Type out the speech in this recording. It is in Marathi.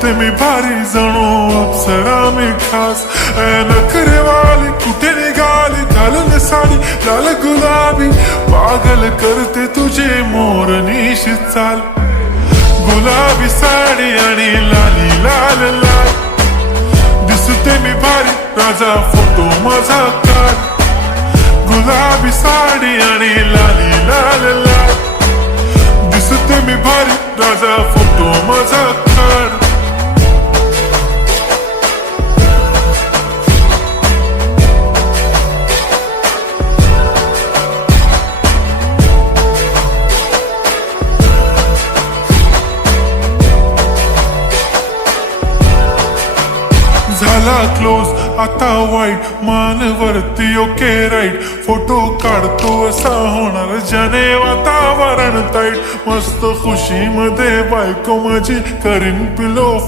दिसते मी भारी जणू अप्सरा मी खास. नखरेवाली कुठे निघाली घालून साडी लाल गुलाबी, पागल करते तुझे मोरनीशी चाल. गुलाबी साडी आणि लाली लाल लाल, दिसते मी भारी राजा फोटो माझा काढ. गुलाबी साडी आणि लाली लाल लाल, दिसते मी भारी राजा फोटो माझा काढ. झाला क्लोज आता वाईट, मान वरती ओके राईट. फोटो काढतो असा होणार ज्याने वातावरण ताईट. मस्त खुशी मध्ये बायको माझी करीन पिलो